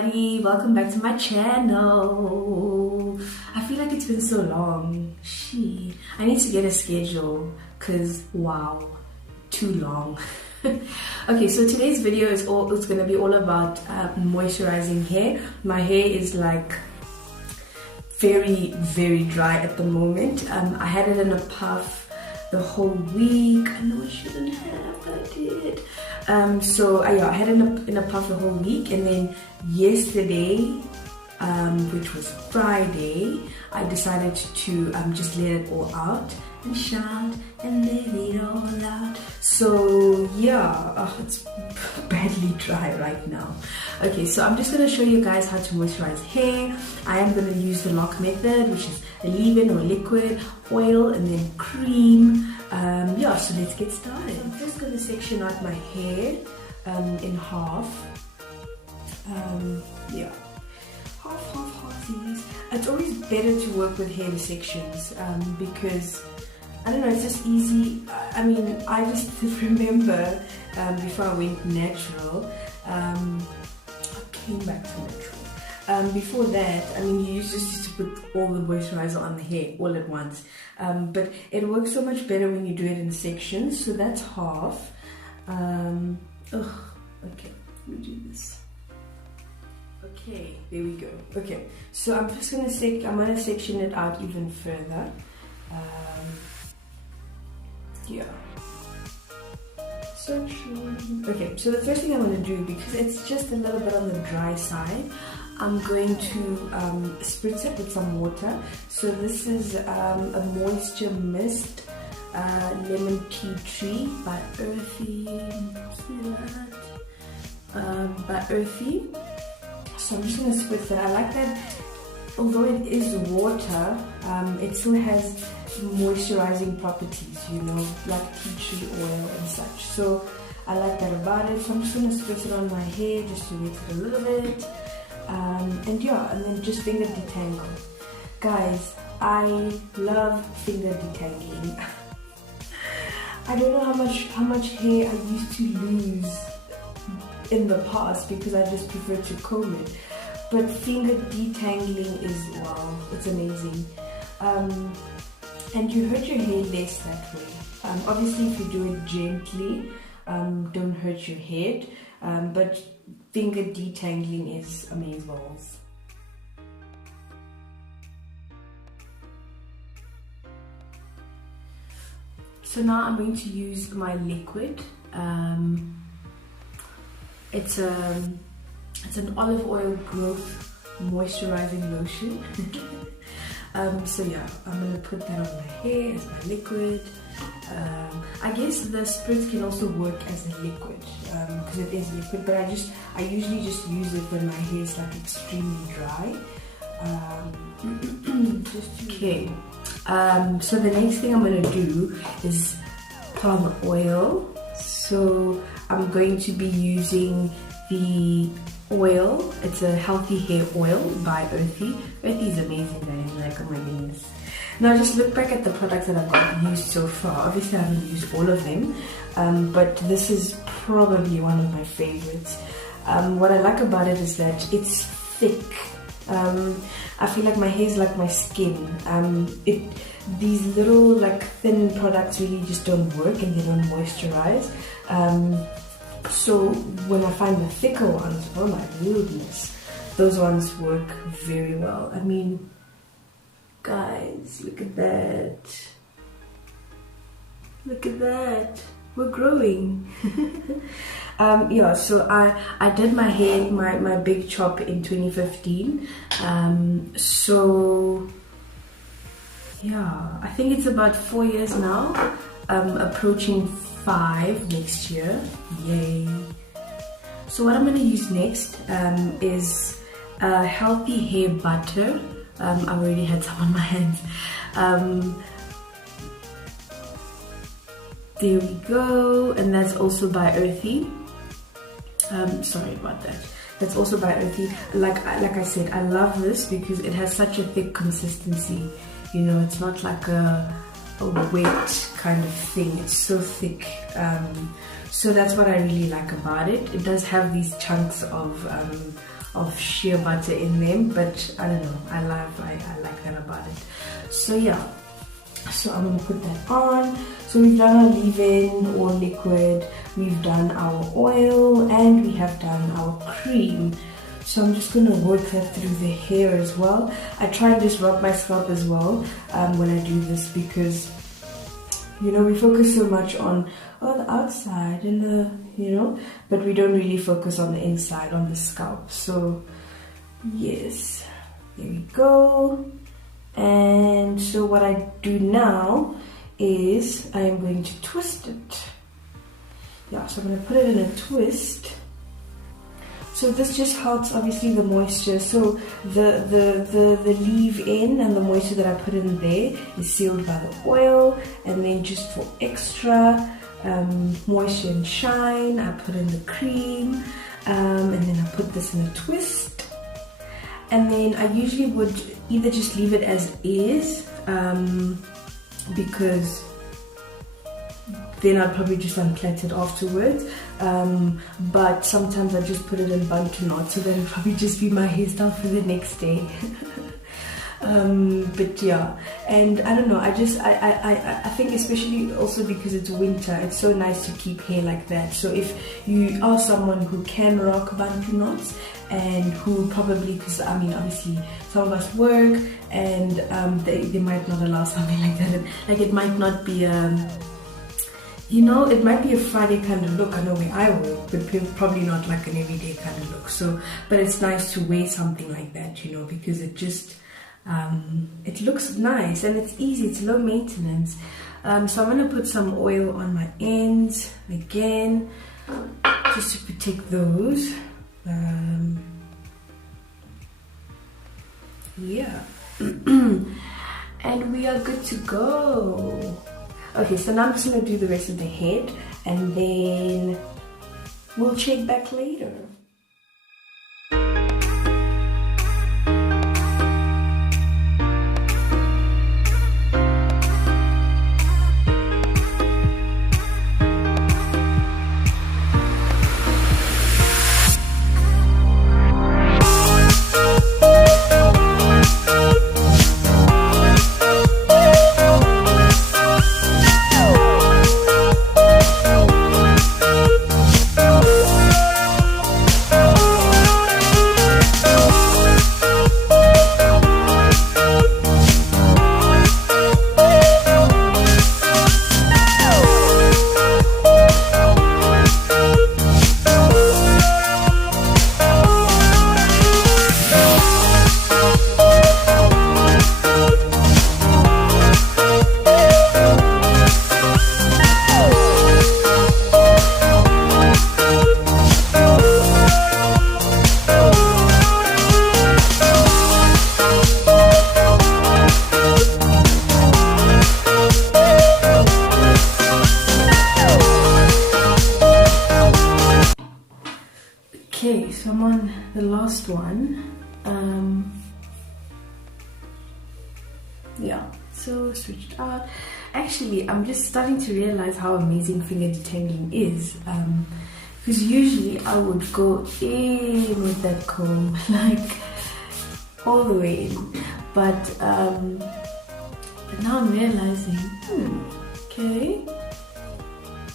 everybody, welcome back to my channel. I feel like it's been so long. I need to get a schedule because wow, too long. Okay, so today's video is gonna be all about moisturizing hair. My hair is like very dry at the moment. I had it in a puff the whole week. I know I shouldn't have, but I did. So I had it in a puff the whole week, and then yesterday, which was Friday, I decided to just let it all out and shout and let it all out. So yeah, it's badly dry right now. Okay, so I'm just going to show you guys how to moisturize hair. I am going to use the lock method, which is a leave-in or liquid, oil, and then cream. Yeah, so let's get started. I'm just going to section out my hair in half. Yeah, half. It's always better to work with hair sections because I don't know, it's just easy. I mean, I just remember before I went natural, I came back to natural. Before that, I mean, you just used to put all the moisturizer on the hair all at once. But it works so much better when you do it in sections. So that's half. Okay, let me do this. Okay, there we go. Okay, so I'm just gonna section it out even further. Yeah. Section. Okay, so the first thing I'm gonna do, because it's just a little bit on the dry side, I'm going to spritz it with some water. So this is a moisture mist, lemon tea tree by Earthy. By Earthy. So I'm just going to spritz it. I like that, although it is water, it still has moisturizing properties, you know, like tea tree oil and such. So I like that about it. So I'm just going to spritz it on my hair just to wet it a little bit. And yeah, and then just finger detangle. Guys, I love finger detangling. I don't know how much hair I used to lose in the past because I just prefer to comb it. But finger detangling is, wow, it's amazing. And you hurt your hair less that way. Obviously, if you do it gently, don't hurt your head. But finger detangling is amazeballs. So now I'm going to use my liquid. It's an olive oil growth moisturizing lotion. So yeah, I'm gonna put that on my hair as my liquid. I guess the spritz can also work as a liquid because it is liquid, but I usually just use it when my hair is like extremely dry. Okay. So the next thing I'm gonna do is put on the oil. So I'm going to be using the oil. It's a healthy hair oil by Earthy. Earthy is amazing, guys. Like, oh my goodness. Now just look back at the products that I've got used so far. Obviously I haven't used all of them, but this is probably one of my favorites. What I like about it is that it's thick. I feel like my hair is like my skin. These little like thin products really just don't work and they don't moisturize. So when I find the thicker ones, oh my goodness, those ones work very well. I mean, guys, look at that. Look at that. We're growing. Yeah, so I did my hair, my big chop in 2015. So yeah, I think it's about 4 years now. Approaching 5 next year. Yay. So what I'm going to use next is healthy hair butter. I already had some on my hands. There we go, and that's also by Earthy. Sorry about that. That's also by Earthy. Like I said, I love this because it has such a thick consistency. You know, it's not like a wet kind of thing. It's so thick. So that's what I really like about it. It does have these chunks of of shea butter in them, but I don't know, I like that about it. So yeah, so I'm gonna put that on. So we've done our leave-in or liquid, we've done our oil, and we have done our cream. So I'm just gonna work that through the hair as well. I try and just rub my scalp as well when I do this, because you know, we focus so much on the outside and the, you know, but we don't really focus on the inside, on the scalp. So yes, there we go. And so what I do now is I am going to twist it. Yeah, so I'm going to put it in a twist. So this just helps obviously the moisture. So the leave-in and the moisture that I put in there is sealed by the oil, and then just for extra moisture and shine, I put in the cream, and then I put this in a twist. And then I usually would either just leave it as is, because then I'll probably just unplait it afterwards, but sometimes I just put it in bun to knot, so that'll probably just be my hairstyle for the next day. But yeah, and I don't know, I think especially also because it's winter, it's so nice to keep hair like that. So if you are someone who can rock bun to knots, and who probably, because I mean obviously some of us work, and they might not allow something like that, like it might not be you know, it might be a Friday kind of look. I know where I work, but probably not like an everyday kind of look. So, but it's nice to wear something like that, you know, because it just, it looks nice and it's easy, it's low maintenance. So I'm going to put some oil on my ends again, just to protect those. Yeah. And we are good to go. Okay, so now I'm just going to do the rest of the head, and then we'll check back later. Okay, so I'm on the last one. Yeah, so switched out. Actually, I'm just starting to realize how amazing finger detangling is. Because usually I would go in with that comb, like all the way in. But now I'm realizing, okay,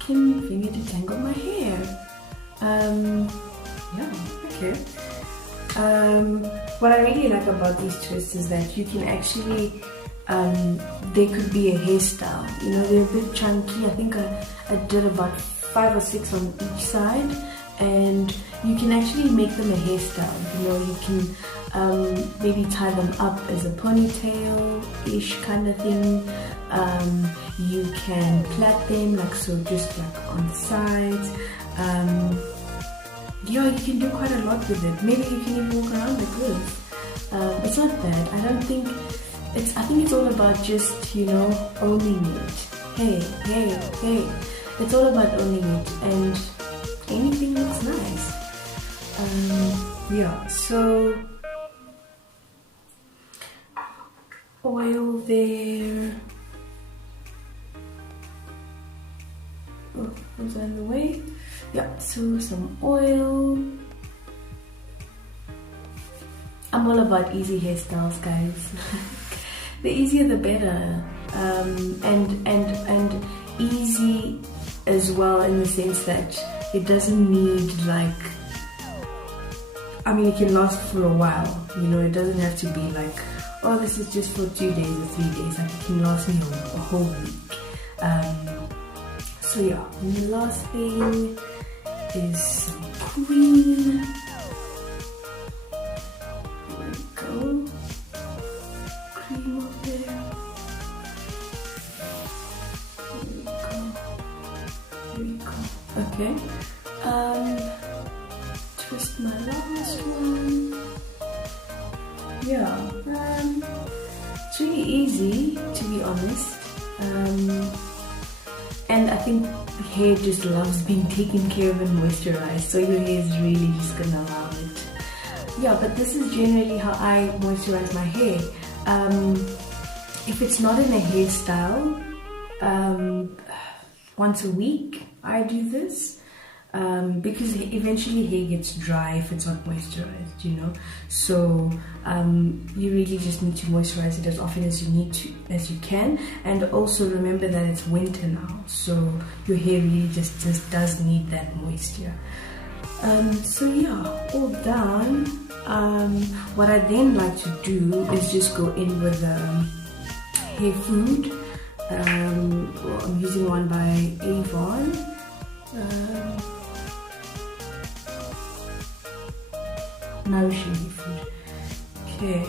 can you finger detangle my hair? Yeah, okay. What I really like about these twists is that you can actually, they could be a hairstyle. You know, they're a bit chunky. I think I did about 5 or 6 on each side, and you can actually make them a hairstyle. You know, you can maybe tie them up as a ponytail-ish kind of thing. You can plait them like so, just like on the sides. Yeah, you can do quite a lot with it. Maybe you can even walk around like this. It's not bad. I think it's all about just, you know, owning it. Hey. It's all about owning it, and anything looks nice. Yeah, so oil there. Oh, was that in the way? Yeah, so some oil. I'm all about easy hairstyles, guys. The easier the better, and easy as well, in the sense that it doesn't need like, I mean, it can last for a while, you know. It doesn't have to be like, oh, this is just for 2 days or 3 days. Like, it can last me a whole week. So yeah, and the last thing is some cream. There we go. Cream up there. There we go. Okay. Twist my last one. Yeah. It's really easy, to be honest. And I think the hair just loves being taken care of and moisturized, so your hair is really just gonna allow it. Yeah, but this is generally how I moisturize my hair. If it's not in a hairstyle, once a week I do this, because eventually hair gets dry if it's not moisturized, you know. So you really just need to moisturize it as often as you need to, as you can. And also remember that it's winter now, so your hair really just does need that moisture. So yeah, all done. What I then like to do is just go in with hair food. Well, I'm using one by Avon. Nourishing food. Okay,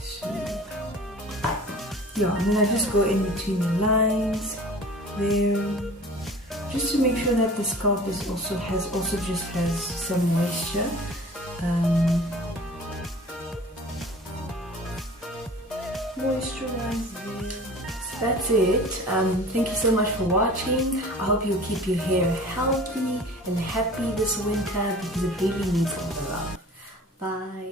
so yeah, and then I just go in between the lines there, just to make sure that the scalp is has some moisture. Moisturize there. So that's it. Thank you so much for watching. I hope you'll keep your hair healthy and happy this winter, because it really needs all the love. Bye.